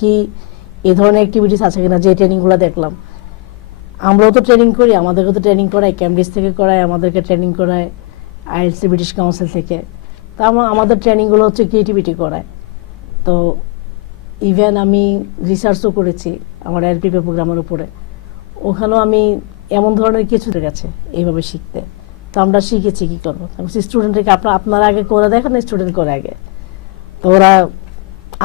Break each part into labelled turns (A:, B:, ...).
A: কি এই ধরনের অ্যাক্টিভিটিস আছে কিনা, যে ট্রেনিংগুলো দেখলাম। আমরাও তো ট্রেনিং করি আমাদেরকে তো ট্রেনিং করায় ক্যামব্রিজ থেকে করায়, আমাদেরকে ট্রেনিং করায় আইএলসি ব্রিটিশ কাউন্সিল থেকে। তা আমা- আমাদের ট্রেনিংগুলো হচ্ছে ক্রিয়েটিভিটি করায়। তো ইভেন আমি রিসার্চও করেছি আমার এলপিপি প্রোগ্রামের উপরে। ওখানেও আমি এমন ধরনের কিছু গেছে, এইভাবে শিখতে। তো আমরা শিখেছি কি করব? স্টুডেন্টকে আপনার আপনারা আগে করে দেখেন স্টুডেন্ট করে আগে। তো ওরা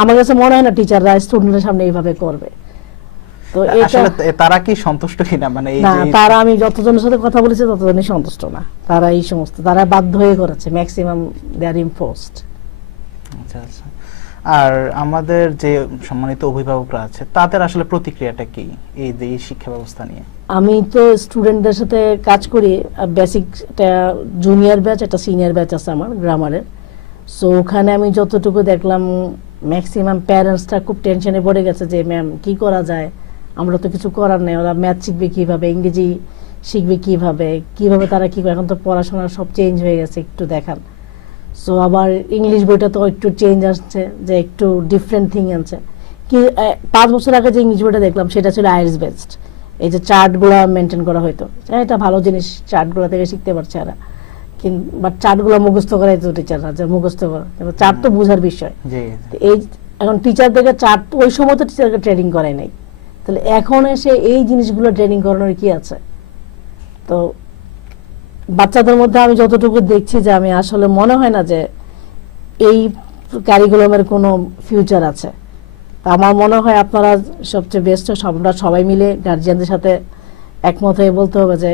A: আমার কাছে মনে হয় না টিচাররা স্টুডেন্টের সামনে এইভাবে করবে। তো
B: আসলে তারা কি সন্তুষ্ট কিনা? মানে এই
A: না
B: যে
A: তারা আমি যতজনের সাথে কথা বলেছি ততজনই সন্তুষ্ট না। তারা এই সমস্ত তারা বাধ্য হয়ে করেছে ম্যাক্সিমাম দে আর ইম্পোস্ট
B: আচ্ছা আচ্ছা। আর আমাদের যে সম্মানিত অভিভাবকরা আছে তাদের আসলে প্রতিক্রিয়াটা কি এই যে শিক্ষা ব্যবস্থা নিয়ে?
A: আমি তো স্টুডেন্টদের সাথে কাজ করি বেসিক একটা জুনিয়র ব্যাচ একটা সিনিয়র ব্যাচ আছে আমার গ্রামারের সো ওখানে আমি যতটুকু দেখলাম ম্যাক্সিমাম প্যারেন্টসটা খুব টেনশনে পড়ে গেছে যে ম্যাম কি করা যায়? আমরা তো কিছু করার নেই। ওরা ম্যাথ শিখবে কীভাবে? ইংরেজি শিখবে কীভাবে? কীভাবে তারা কি এখন তো পড়াশোনা সব চেঞ্জ হয়ে গেছে, একটু দেখান। সো আবার ইংলিশ বইটা তো একটু চেঞ্জ আসছে, যে একটু ডিফারেন্ট থিং আনছে। কি পাঁচ বছর আগে যে ইংলিশ বইটা দেখলাম, সেটা ছিল আইরিস বেসড এই যে চার্টগুলো মেনটেন করা হতো এটা ভালো জিনিস চার্টগুলো থেকে শিখতে পারছে এরা। বাট চার্টগুলো মুখস্থ করাই তো টিচাররা যে মুখস্থ করা। চার্ট তো বোঝার বিষয়। এই এখন টিচারদেরকে চার্ট ওই সময় তো টিচারকে ট্রেনিং করাই নাই। তাহলে এখন এসে এই জিনিসগুলো ট্রেনিং করানোর কি আছে? তো বাচ্চাদের মধ্যে আমি যতটুকু দেখছি যে আমি আসলে মনে হয় না যে এই ক্যারিকুলামের কোনো ফিউচার আছে। তা আমার মনে হয় আপনারা সবচেয়ে বেস্ট আমরা সবাই মিলে গার্জিয়ানদের সাথে একমত হয়ে বলতে হবে যে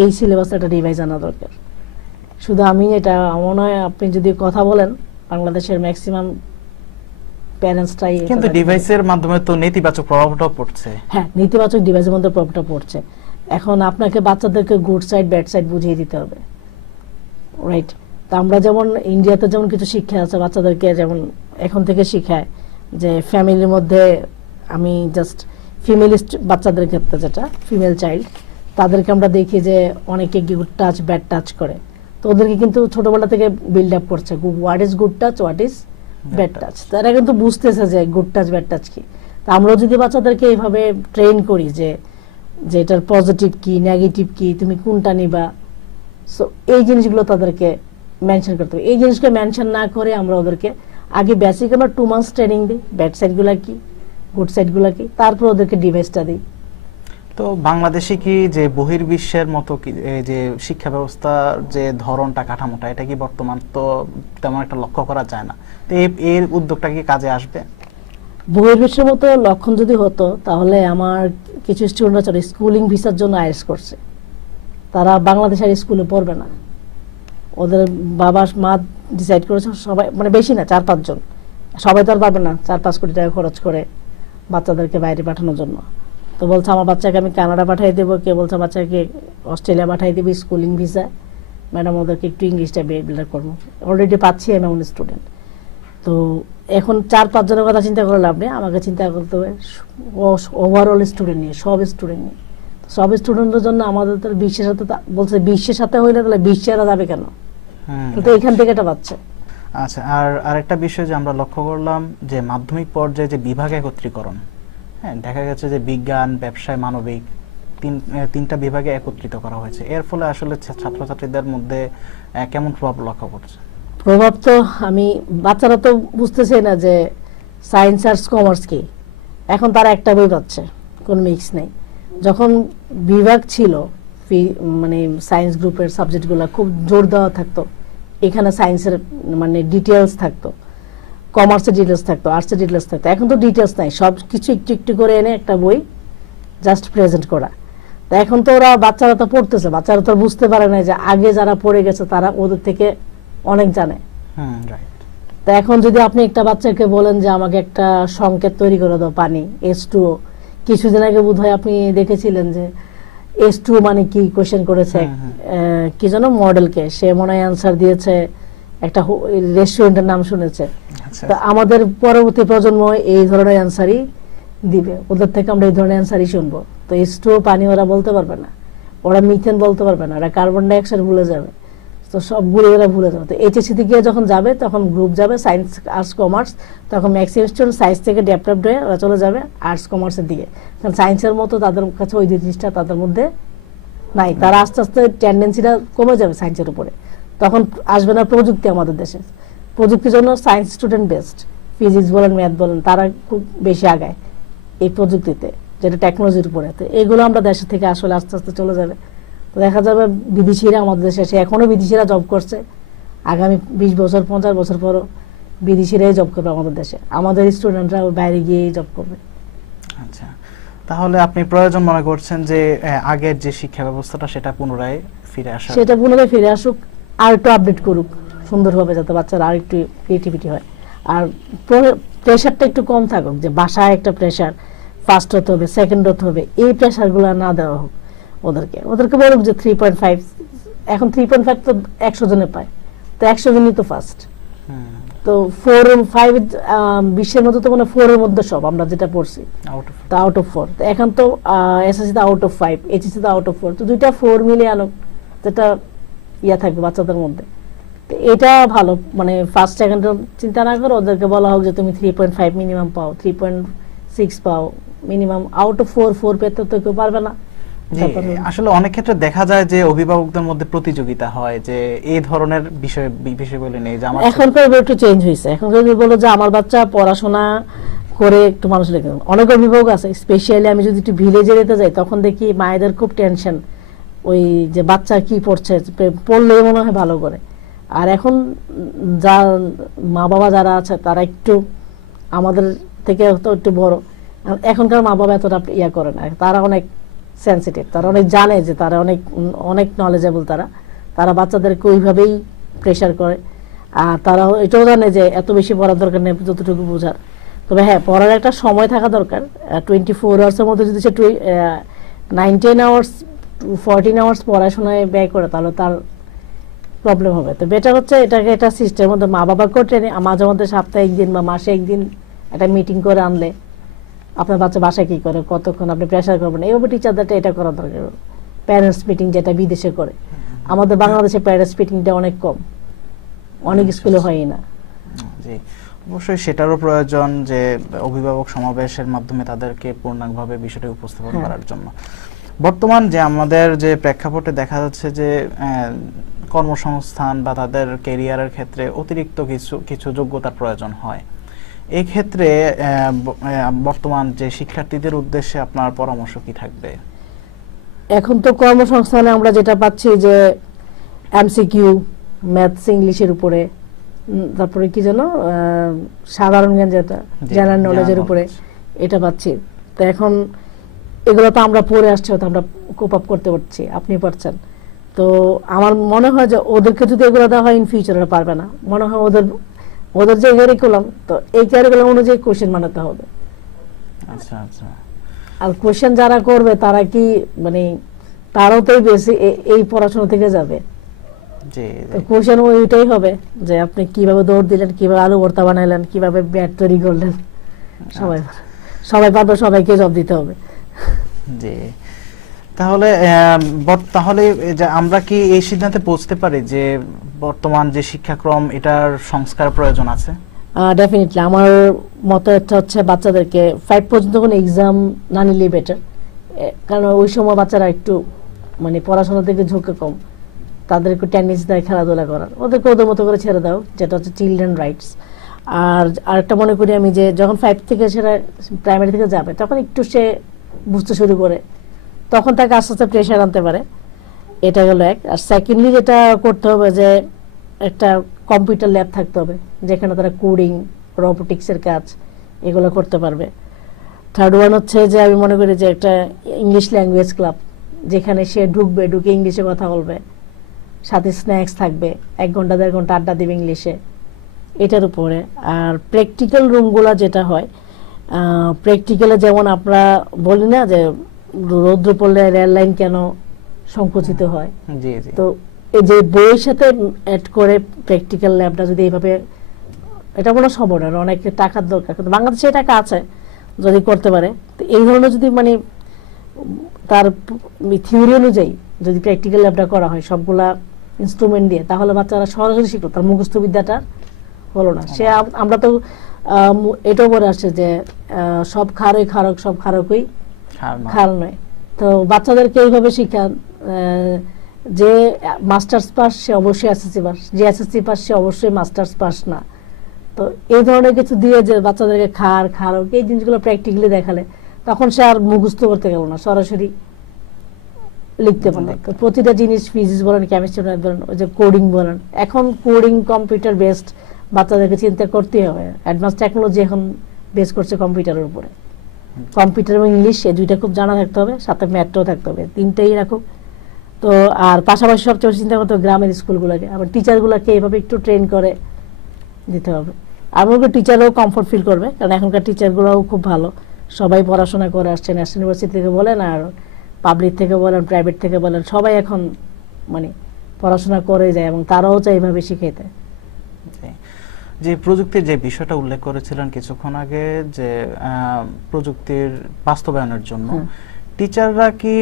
A: এই সিলেবাস একটা রিভাইজ আনা দরকার। শুধু আমি এটা আমার মনে হয় আপনি যদি কথা বলেন বাংলাদেশের ম্যাক্সিমাম প্যারেন্টসটাই
B: কিন্তু ডিভাইসের মাধ্যমে তো নেতিবাচক প্রভাবটাও পড়ছে।
A: হ্যাঁ নেতিবাচক ডিভাইসের মধ্যে প্রভাবটা পড়ছে। এখন আপনাকে বাচ্চাদেরকে গুড সাইড ব্যাড সাইড বুঝিয়ে দিতে হবে। রাইট তা আমরা যেমন ইন্ডিয়াতে যেমন কিছু শিক্ষা আছে বাচ্চাদেরকে যেমন এখন থেকে শিখায় যে ফ্যামিলির মধ্যে আমি জাস্ট ফিমেলিস্ট বাচ্চাদের ক্ষেত্রে যেটা ফিমেল চাইল্ড তাদেরকে আমরা দেখি যে অনেকে গুড টাচ ব্যাড টাচ করে। তো ওদেরকে কিন্তু ছোটবেলা থেকে বিল্ড আপ করছে। What is good touch what is bad touch তারা কিন্তু বুঝতেছে যে গুড টাচ ব্যাড টাচ কি। তা আমরাও যদি বাচ্চাদেরকে এইভাবে ট্রেন করি যে যে এটার পজিটিভ কি নেগেটিভ কি তুমি কোনটা নিবা? সো এই জিনিসগুলো তাদেরকে মেনশন করতে হবে। এই জিনিসকে মেনশন না করে আমরা ওদেরকে আগে বেসিক আমরা টু মান্থস ট্রেনিং দিই। ব্যাড সাইডগুলো কি গুড সাইডগুলো কি তারপর ওদেরকে ডিভাইসটা দিই।
B: তো বাংলাদেশে কি যে বহির্বিশ্বের মতো কি যে শিক্ষা ব্যবস্থার যে ধরনটা, কাঠামোটা, এটা কি বর্তমান তো তেমন একটা লক্ষ্য করা যায় না? তো এর উদ্যোগটা কি কাজে আসবে?
A: বহির্বিশ্বের মতো লক্ষণ যদি হতো, তাহলে আমার কিছু স্টুডেন্টরা চলে স্কুলিং ভিসার জন্য আইএস করছে। তারা বাংলাদেশের স্কুলে পড়বে না। ওদের বাবা মা ডিসাইড করেছে, সবাই মানে বেশি না, চার পাঁচজন। সবাই তো আর পারবে না, চার পাঁচ কোটি টাকা খরচ করে বাচ্চাদেরকে বাইরে পাঠানোর জন্য। তো বলছে আমার বাচ্চাকে আমি কানাডা পাঠিয়ে দেবো। কে বলছে বাচ্চাকে অস্ট্রেলিয়া পাঠিয়ে দেবো স্কুলিং ভিসা। ম্যাডাম ওদেরকে একটু ইংলিশটা বিল্ড করব। অলরেডি পাচ্ছি আমি এমন স্টুডেন্ট তো এখন চার পাঁচজনের কথা চিন্তা করে লাভ নেই। আমাকে চিন্তা করতে হবে ওভারঅল স্টুডেন্ট নিয়ে সব স্টুডেন্ট নিয়ে। সব স্টুডেন্টের জন্য আমাদের তো বিশ্বের সাথে বলছে বিশ্বের সাথে হইলে তাহলে বিশ্বেরা যাবে কেন?
B: হুম।
A: তো এখান থেকে এটা পাচ্ছে
B: আচ্ছা আর আরেকটা বিষয় যে আমরা লক্ষ্য করলাম যে মাধ্যমিক পর্যায়ে যে বিভাগ একত্রীকরণ হ্যাঁ দেখা গেছে যে বিজ্ঞান, ব্যবসায়, মানবিক, তিন তিনটা বিভাগে একত্রিত করা হয়েছে। এর ফলে আসলে ছাত্রছাত্রীদের মধ্যে কেমন প্রভাব লক্ষ্য করছে?
A: প্রভাব তো আমি, বাচ্চারা তো বুঝতেছে না যে সায়েন্স আর্টস কমার্স কি। এখন তারা একটা বই পাচ্ছে, কোনো মিক্স নেই। যখন বিভাগ ছিল মানে সায়েন্স গ্রুপের সাবজেক্টগুলো খুব জোর দেওয়া থাকতো, এখানে সায়েন্সের মানে ডিটেলস থাকতো। কমার্সের ডিটেলস থাকতো আর্টসের ডিটেলস থাকতো। এখন তো ডিটেলস নাই সব কিছু একটু একটু করে এনে একটা বই জাস্ট প্রেজেন্ট করা। তা এখন তো ওরা বাচ্চারা তো পড়তেছে বাচ্চারা তো বুঝতে পারে না যে আগে যারা পড়ে গেছে তারা ওদের থেকে অনেক জানে।
B: হুম
A: তা এখন যদি আপনি একটা বাচ্চাকে বলেন যে আমাকে একটা সংকেত তৈরি করে দাও পানি এস টু কিছুদিন আগে বোধ হয় আপনি দেখেছিলেন যে এস টু মানে কি কোয়েশ্চেন করেছে
B: হুম।
A: আহ, কি যেন মডেলকে সে মনে হয় অ্যান্সার দিয়েছে একটা রেস্টুরেন্টের নাম শুনেছে।
B: আচ্ছা।
A: তা আমাদের পরবর্তী প্রজন্ম এই ধরনের অ্যান্সারই দিবে। ওদের থেকে আমরা এই ধরনের অ্যান্সারই শুনব। তো এস টু পানি ওরা বলতে পারবে না। ওরা মিথেন বলতে পারবে না। ওরা কার্বন ডাইঅক্সাইড ভুলে যাবে। তো সবগুলো এরা ভুলে যাবে। তো এইচএসসিতে গিয়ে যখন যাবে তখন গ্রুপ যাবে সায়েন্স আর্টস কমার্স তখন ম্যাক্সিমাম স্টুডেন্ট সায়েন্স থেকে ডেভেলপড হয়ে ওরা চলে যাবে আর্টস কমার্সের দিকে। কারণ সায়েন্সের মতো তাদের কাছে ওই জিনিসটা তাদের মধ্যে নাই। তারা আস্তে আস্তে টেন্ডেন্সিটা কমে যাবে সায়েন্সের উপরে। তখন আসবে না প্রযুক্তি আমাদের দেশে। প্রযুক্তির জন্য সায়েন্স স্টুডেন্ট বেস্ট ফিজিক্স বলেন ম্যাথ বলেন তারা খুব বেশি আগায় এই প্রযুক্তিতে যেটা টেকনোলজির উপরে। তো এগুলো আমরা দেশের থেকে আসলে আস্তে আস্তে চলে যাবে। তো দেখা যাবে বিদেশিরা আমাদের দেশে এসে এখনও বিদেশিরা জব করছে। আগামী বিশ বছর পঞ্চাশ বছর পরও বিদেশিরাই জব করবে আমাদের দেশে। আমাদের স্টুডেন্টরা বাইরে গিয়েই জব করবে।
B: আচ্ছা। তাহলে আপনি প্রয়োজন মনে করছেন যে আগের যে শিক্ষা ব্যবস্থাটা সেটা পুনরায় ফিরে আসা
A: সেটা পুনরায় ফিরে আসুক। আর একটু আপডেট করুক। সুন্দরভাবে যাতে বাচ্চারা আর একটু ক্রিয়েটিভিটি হয়। আর প্রেশারটা একটু কম থাকুক যে বাসায় একটা প্রেশার ফার্স্ট হতে হবে সেকেন্ড হতে হবে এই প্রেশারগুলো না দেওয়া হোক ওদেরকে। ওদেরকে বলুক যে থ্রি পয়েন্ট ফাইভ এখন থ্রি পয়েন্ট ফাইভ তো একশো জনে পায়। তো একশো জনই তো ফার্স্ট তো ফোর ফাইভ বিশ্বের মধ্যে তো মানে ফোরের মধ্যে সব আমরা যেটা পড়ছি। তো আউট অফ ফোর তো এখন তো এসএসসি তো আউট অফ ফাইভ এইচএসসি তো আউট অফ ফোর তো দুইটা ফোর মিলে আনুক। যেটা ইয়া থাকবে বাচ্চাদের মধ্যে। এটা ভালো মানে ফার্স্ট সেকেন্ড চিন্তা না করে ওদেরকে বলা হোক যে তুমি থ্রি পয়েন্ট ফাইভ মিনিমাম পাও থ্রি পয়েন্ট সিক্স পাও minimum out of four four পেতে তো কেউ পারবে না।
B: আসলে অনেক ক্ষেত্রে দেখা যায় যে অভিভাবকদের মধ্যে প্রতিযোগিতা হয় যে এই ধরনের বিষয় বিষয়গুলি নেই যে আমার
A: এখনকার একটু চেঞ্জ হয়েছে। এখন যদি বলো যে আমার বাচ্চা পড়াশোনা করে একটু মানুষ লেগে অনেক অভিভাবক আছে স্পেশালি আমি যদি একটু ভিলেজে যেতে যাই তখন দেখি মায়েদের খুব টেনশন ওই যে বাচ্চা কি পড়ছে পড়লে মনে হয় ভালো করে। আর এখন যা মা বাবা যারা আছে, তারা একটু আমাদের থেকে তো একটু বড়। এখনকার মা বাবা এতটা ইয়া করে না। তারা অনেক সেন্সিটিভ তারা অনেক জানে যে তারা অনেক অনেক নলেজেবল তারা। তারা বাচ্চাদেরকে ওইভাবেই প্রেশার করে। আর তারা এটাও জানে যে এত বেশি পড়ার দরকার নেই, যতটুকু বোঝার। তবে হ্যাঁ পড়ার একটা সময় থাকা দরকার। টোয়েন্টি ফোর আওয়ার্সের মধ্যে যদি সে টুয়ে নাইনটিন আওয়ার্স ফোরটিন আওয়ার্স পড়াশোনায় ব্যয় করে তাহলে তার প্রবলেম হবে। তো বেটার হচ্ছে এটাকে একটা সিস্টেমের মধ্যে মা বাবাকেও ট্রেনে মাঝে মধ্যে সপ্তাহে একদিন বা মাসে একদিন একটা মিটিং করে আনলে আপনার বাচ্চা বাসায় কি করে কতক্ষণ আপনি প্রেশার করবেন? এইভাবে টিচারদেরটা এটা করা দরকার। প্যারেন্টস মিটিং যেটা বিদেশে করে। আমাদের বাংলাদেশে প্যারেন্টস মিটিংটা অনেক কম। অনেক স্কুলে হয়ই না।
B: জি। অবশ্যই সেটারও প্রয়োজন যে অভিভাবক সমাবেশের মাধ্যমে তাদেরকে পূর্ণাঙ্গভাবে বিষয়টি উপস্থাপন
A: হ্যাঁ।
B: করার জন্য। বর্তমান যে আমাদের যে প্রেক্ষাপটে দেখা যাচ্ছে যে কর্মসংস্থান বা তাদের কেরিয়ারের ক্ষেত্রে অতিরিক্ত কিছু কিছু যোগ্যতার প্রয়োজন হয়। এই ক্ষেত্রে আহ, বর্তমান যে শিক্ষার্থীদের উদ্দেশ্যে আপনার পরামর্শ কি থাকবে?
A: এখন তো কর্মসংস্থানে আমরা যেটা পাচ্ছি যে এমসিকিউ ম্যাথস ইংলিশের উপরে তারপরে কি যেন সাধারণ জ্ঞান যেটা জেনারেল নলেজের উপরে এটা পাচ্ছি। তো এখন এগুলো তো আমরা পড়ে আসছি তো আমরা কোপ আপ করতে পারছি আপনি পারছেন। তো আমার মনে হয় যে ওদেরকে যদি এগুলো দেওয়া হয় ইন ফিউচার ওরা পারবে না। মনে হয় ওদের ওদের যে ক্যারিকুলাম তো এই ক্যারিকুলাম অনুযায়ী কোশ্চেন বানাতে হবে।
B: আচ্ছা আচ্ছা।
A: আর কোশ্চেন যারা করবে তারা কি মানে তারাও তো বেশি এই পড়াশোনা থেকে যাবে। কোশ্চেন ওইটাই হবে যে আপনি কীভাবে দৌড় দিলেন কীভাবে আলু ভর্তা বানাইলেন কীভাবে ব্যাট তৈরি করলেন। সবাই সবাই পারবে সবাইকে জব দিতে হবে।
B: জি। তাহলে তাহলে আমরা কি এই সিদ্ধান্তে পৌঁছতে পারি যে বর্তমান যে শিক্ষাক্রম, এটার সংস্কার প্রয়োজন আছে?
A: ডেফিনেটলি আমার হচ্ছে বাচ্চাদেরকে ফাইভ পর্যন্ত কোনো এক্সাম না নিলে বেটার কারণ ওই সময় বাচ্চারা একটু মানে পড়াশোনা থেকে ঝুঁকে কম। তাদের একটু টেনিস দেয়, খেলাধুলা করার। ওদেরকে ওদের মতো করে ছেড়ে দাও, যেটা হচ্ছে চিলড্রেন রাইটস আর আরেকটা মনে করি আমি যে যখন ফাইভ থেকে সেটা প্রাইমারি থেকে যাবে, তখন একটু সে বুঝতে শুরু করে। তখন তাকে আস্তে আস্তে প্রেশার আনতে পারে। এটা গেলো এক। আর সেকেন্ডলি যেটা করতে হবে যে, একটা কম্পিউটার ল্যাব থাকতে হবে, যেখানে তারা কোডিং রোবোটিক্সের কাজ এগুলো করতে পারবে। থার্ড ওয়ান হচ্ছে যে, আমি মনে করি যে, একটা ইংলিশ ল্যাঙ্গুয়েজ ক্লাব যেখানে সে ঢুকবে, ঢুকে ইংলিশে কথা বলবে। সাথে স্ন্যাক্স থাকবে। এক ঘণ্টা, দেড় ঘণ্টা আড্ডা দেবে ইংলিশে এটার উপরে। আর প্র্যাকটিক্যাল রুমগুলো যেটা হয় প্র্যাকটিক্যালে যেমন আমরা বলি না যে রৌদ্র পড়লে রেল লাইন কেন সংকুচিত হয়? তো এই যে বইয়ের সাথে অ্যাড করে প্র্যাকটিক্যাল ল্যাবটা যদি এইভাবে এটা কোনো সম্ভব না অনেক টাকার দরকার। কিন্তু বাংলাদেশে টাকা আছে যদি করতে পারে। তো এই ধরনের যদি মানে তার থিওরি অনুযায়ী যদি প্র্যাকটিক্যাল ল্যাবটা করা হয় সবগুলা ইনস্ট্রুমেন্ট দিয়ে তাহলে বাচ্চারা সরাসরি শিখলো তার মুখস্থ বিদ্যাটা হলো না। সে আমরা তো এটাও বলে আসছে যে সব খারই খারক সব খারকই। খাল নয়। তো বাচ্চাদেরকে এইভাবে শিখান যে মাস্টার্স পাস সে অবশ্যই এসএসসি পাস যে এসএসসি পাস সে অবশ্যই মাস্টার্স পাস না। তো এই ধরনের কিছু দিয়ে যে বাচ্চাদেরকে খার খারক এই জিনিসগুলো প্র্যাকটিক্যালি দেখালে তখন সে আর মুখস্থ করতে গেল না সরাসরি লিখতে পারল তো প্রতিটা জিনিস ফিজিক্স বলেন কেমিস্ট্রি বলেন ওই যে কোডিং বলেন এখন কোডিং কম্পিউটার বেসড বাচ্চাদেরকে চিন্তা করতেই হবে। অ্যাডভান্স টেকনোলজি এখন বেস করছে কম্পিউটারের উপরে। কম্পিউটার এবং ইংলিশ এই দুইটা খুব জানা থাকতে হবে, সাথে ম্যাথটাও থাকতে হবে, তিনটেই রাখো তো, আর পাশাপাশি সবচেয়ে চিন্তা করতে হবে গ্রামের স্কুলগুলোকে। আবার টিচারগুলোকে এভাবে একটু ট্রেন করে দিতে হবে। আর করি টিচারও কমফোর্ট ফিল করবে, কারণ এখনকার টিচারগুলোও খুব ভালো। সবাই পড়াশোনা করে আসছে ন্যাশনাল ইউনিভার্সিটি থেকে বলেন আর পাবলিক থেকে বলেন প্রাইভেট থেকে বলেন, সবাই এখন মানে পড়াশোনা করে যায় এবং তারাও চায় এভাবে শিখাইতে।
B: যে প্রযুক্তির যে বিষয়টা উল্লেখ করেছিলেন কিছুক্ষণ আগে যে প্রযুক্তির বাস্তবায়নের জন্য। টিচাররা কি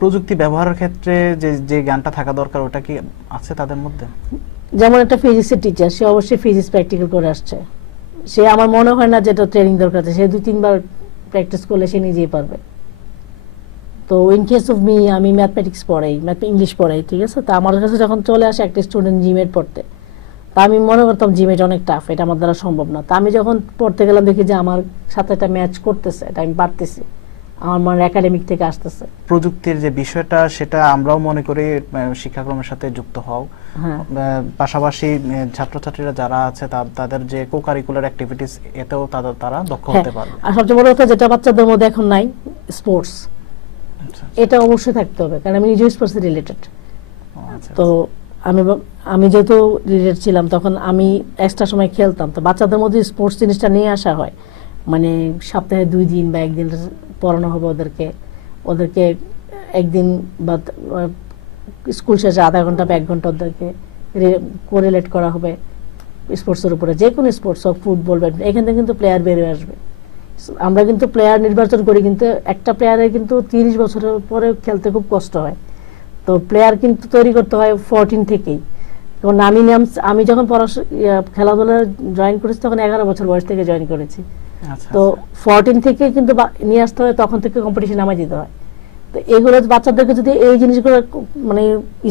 B: প্রযুক্তি ব্যবহারের ক্ষেত্রে যে যে জ্ঞানটা থাকা দরকার ওটা কি আছে তাদের মধ্যে?
A: যেমন একটা ফিজিক্সের টিচার সে অবশ্যই ফিজিক্স প্র্যাকটিক্যাল করে আসছে। সে আমার মনে হয় না যেটা ট্রেনিং দরকার আছে সে দুই তিনবার প্র্যাকটিস করলে সে নিজেই পারবে। তো ইন কেস অফ মি আমি ম্যাথমেটিক্স পড়াই ম্যাথ ইংলিশ পড়াই ঠিক আছে? তো আমার কাছে যখন চলে আসে একটা স্টুডেন্ট জিমেট পড়তে। তা আমি মনে করতাম জিমেট অনেক টাফ এটা আমার দ্বারা সম্ভব না। তা আমি যখন পড়তে গেলাম দেখি যে আমার সাথে একটা ম্যাচ করতেছে এটা আমি পারতেছি। আমার মানে একাডেমিক থেকে আসতেছে।
B: প্রযুক্তির যে বিষয়টা সেটা আমরাও মনে করি শিক্ষাক্রমের সাথে যুক্ত হও।
A: হ্যাঁ।
B: পাশাপাশি ছাত্রছাত্রীরা যারা আছে তাদের যে কো কারিকুলার অ্যাক্টিভিটিস এতেও তাদের তারা দক্ষ
A: হ্যাঁ।
B: হতে পারবে।
A: আর সবচেয়ে বড় কথা যেটা বাচ্চাদের মধ্যে এখন নাই স্পোর্টস
B: আচ্ছা,
A: এটা অবশ্যই থাকতে হবে কারণ আমি নিজেও স্পোর্টস রিলেটেড
B: আচ্ছা,
A: তো আমি আমি যেহেতু রিলেটেড ছিলাম, তখন আমি এক্সট্রা সময় খেলতাম। তো বাচ্চাদের মধ্যে স্পোর্টস জিনিসটা নিয়ে আসা হয়। মানে সপ্তাহে দুই দিন বা একদিন পড়ানো হবে ওদেরকে। ওদেরকে একদিন বা স্কুল শেষে আধা ঘণ্টা বা এক ঘণ্টা ওদেরকে কোরিলেট করা হবে স্পোর্টসের উপরে। যে কোনো স্পোর্টস হোক ফুটবল ব্যাডমিন্টন এখান থেকে কিন্তু প্লেয়ার বেরিয়ে আসবে। আমরা কিন্তু প্লেয়ার নির্বাচন করি কিন্তু একটা প্লেয়ারের কিন্তু তিরিশ বছরের পরে খেলতে খুব কষ্ট হয়। তো প্লেয়ার কিন্তু তৈরি করতে হয় ফোরটিন থেকেই। তখন আমি আমি যখন পড়াশোনা খেলাধুলা জয়েন করেছি তখন এগারো বছর বয়স থেকে জয়েন করেছি।
B: আচ্ছা,
A: তো
B: আচ্ছা।
A: ফোরটিন থেকে কিন্তু নিয়ে আসতে হয় তখন থেকে কম্পিটিশন নামাই দিতে হয়। তো এগুলো বাচ্চাদেরকে যদি এই জিনিসগুলো মানে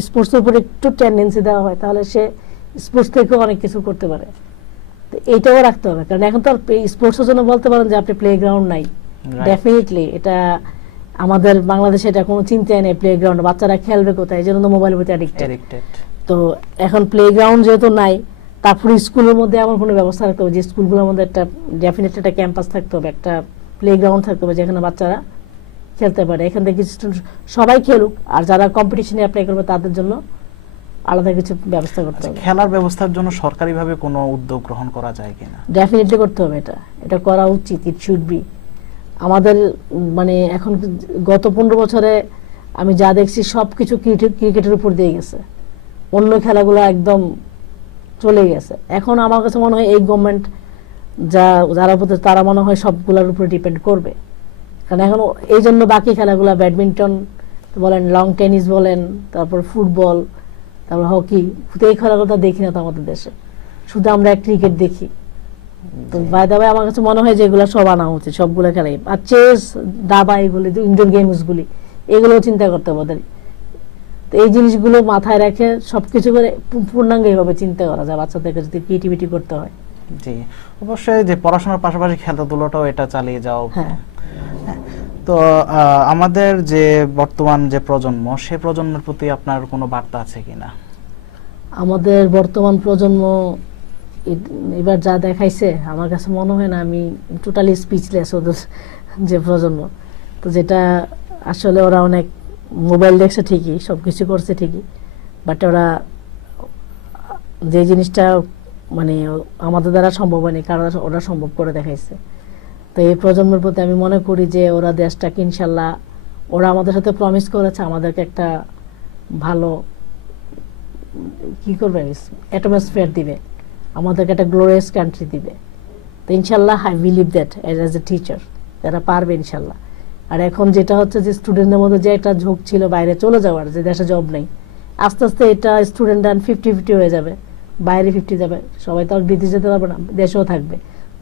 A: স্পোর্টসের উপরে একটু টেন্ডেন্সি দেওয়া হয় তাহলে সে স্পোর্টস থেকেও অনেক কিছু করতে পারে। তো এইটাও রাখতে হবে কারণ এখন তো আর স্পোর্টসের জন্য বলতে পারেন যে আপনি প্লে গ্রাউন্ড নাই. ডেফিনেটলি এটা আমাদের বাংলাদেশে এটা কোনো চিন্তাই নেই প্লে গ্রাউন্ড বাচ্চারা খেলবে কোথায়? এই জন্য তো মোবাইলের প্রতি অ্যাডিক্টেড তো এখন প্লে গ্রাউন্ড যেহেতু নাই তারপরে স্কুলের মধ্যে এমন কোনো ব্যবস্থা রাখতে হবে। যে স্কুলগুলোর মধ্যে একটা ডেফিনেটলি একটা ক্যাম্পাস থাকতে হবে একটা প্লে গ্রাউন্ড থাকতে হবে যেখানে বাচ্চারা খেলতে পারে। এখান থেকে সবাই খেলুক আর যারা কম্পিটিশনে অ্যাপ্লাই করবে তাদের জন্য আলাদা কিছু ব্যবস্থা করতে
B: আচ্ছা,
A: হবে।
B: খেলার ব্যবস্থার জন্য সরকারিভাবে কোনো উদ্যোগ গ্রহণ করা যায় কিনা?
A: ডেফিনেটলি করতে হবে এটা। এটা করা উচিত ইট শুড বি আমাদের মানে এখন গত পনেরো বছরে আমি যা দেখছি সব কিছু ক্রিকেটের উপর দিয়ে গেছে। অন্য খেলাগুলো একদম চলে গেছে। এখন আমার কাছে মনে হয় এই গভর্নমেন্ট যা, যারা উপরে তারা মনে হয় সবগুলোর উপরে ডিপেন্ড করবে। কারণ এখন এই জন্য বাকি খেলাগুলো ব্যাডমিন্টন বলেন লং টেনিস বলেন, তারপর ফুটবল, তারপর হকি, এই খেলাগুলো দেখি না তো আমাদের দেশে। শুধু আমরা ক্রিকেট দেখি। তো বাই দা আমার কাছে মনে হয় যে এগুলো সব আনা উচিত সবগুলো খেলাই। আর চেস দাবা এগুলি ইনডোর গেমস গুলি এগুলো চিন্তা করতে হবে ওদের। তো এই জিনিসগুলো মাথায় রেখে সবকিছু করে পূর্ণাঙ্গ এইভাবে চিন্তা করা যায় বাচ্চাদেরকে যদি ক্রিয়েটিভিটি করতে হয়।
B: জি। অবশ্যই যে পড়াশোনার পাশাপাশি খেলাধুলাটাও এটা চালিয়ে যাও।
A: হ্যাঁ।
B: তো আহ, আমাদের যে বর্তমান যে প্রজন্ম সে প্রজন্মের প্রতি আপনার কোনো বার্তা আছে কিনা?
A: আমাদের বর্তমান প্রজন্ম এবার যা দেখাইছে, আমার কাছে মনে হয় না আমি টোটালি স্পিচলেস ওদের যে প্রজন্ম। তো যেটা আসলে ওরা অনেক মোবাইল দেখছে ঠিকই সব কিছু করছে ঠিকই। বাট ওরা যে জিনিসটা মানে আমাদের দ্বারা সম্ভব হয়নি, কারণ ওরা সম্ভব করে দেখাইছে। তো এই প্রজন্মের প্রতি আমি মনে করি যে ওরা দেশটাকে ইনশাল্লাহ, ওরা আমাদের সাথে প্রমিস করেছে আমাদেরকে একটা ভালো, কি করবে অ্যাটমসফিয়ার দিবে। আমাদেরকে একটা গ্লোরিয়াস কান্ট্রি দিবে। তো ইনশাল্লাহ I believe that as a teacher তারা পারবে ইনশাল্লাহ। আর এখন যেটা হচ্ছে যে স্টুডেন্টদের মধ্যে যে একটা ঝোঁক ছিল বাইরে চলে যাওয়ার, যে দেশে জব নেই, আস্তে আস্তে এটা স্টুডেন্ট ফিফটি ফিফটি হয়ে যাবে, বাইরে ফিফটি যাবে। সবাই তো আর বিদেশ যেতে পারবে না, দেশেও থাকবে।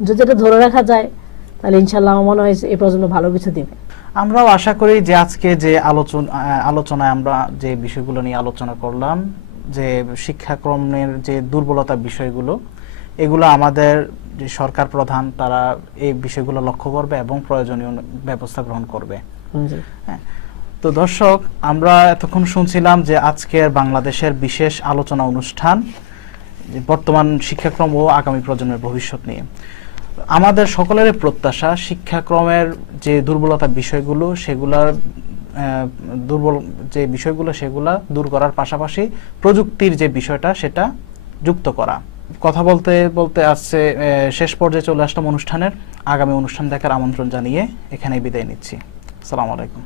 A: যদি এটা ধরে রাখা যায়, তাহলে ইনশাল্লাহ আমার মনে হয় এই প্রজন্ম ভালো কিছু দিবে।
B: আমরাও আশা করি যে আজকে যে আলোচনা আলোচনায় আমরা যে বিষয়গুলো নিয়ে আলোচনা করলাম যে শিক্ষাক্রমের যে দুর্বলতা বিষয়গুলো এগুলো আমাদের যে সরকার প্রধান তারা এই বিষয়গুলো লক্ষ্য করবে এবং প্রয়োজনীয় ব্যবস্থা গ্রহণ করবে।
A: জি।
B: তো দর্শক আমরা এতক্ষণ শুনছিলাম যে আজকের বাংলাদেশের বিশেষ আলোচনা অনুষ্ঠান যে বর্তমান শিক্ষাক্রম ও আগামী প্রজন্মের ভবিষ্যৎ নিয়ে। আমাদের সকলেরই প্রত্যাশা শিক্ষাক্রমের যে দুর্বলতা বিষয়গুলো সেগুলার দুর্বল যে বিষয়গুলো, সেগুলা দূর করার পাশাপাশি প্রযুক্তির যে বিষয়টা, সেটা যুক্ত করা। কথা বলতে বলতে আসছে শেষ পর্যায়ে চলে আসলাম অনুষ্ঠানের। আগামী অনুষ্ঠান দেখার আমন্ত্রণ জানিয়ে এখানেই বিদায় নিচ্ছি। আসসালামু আলাইকুম।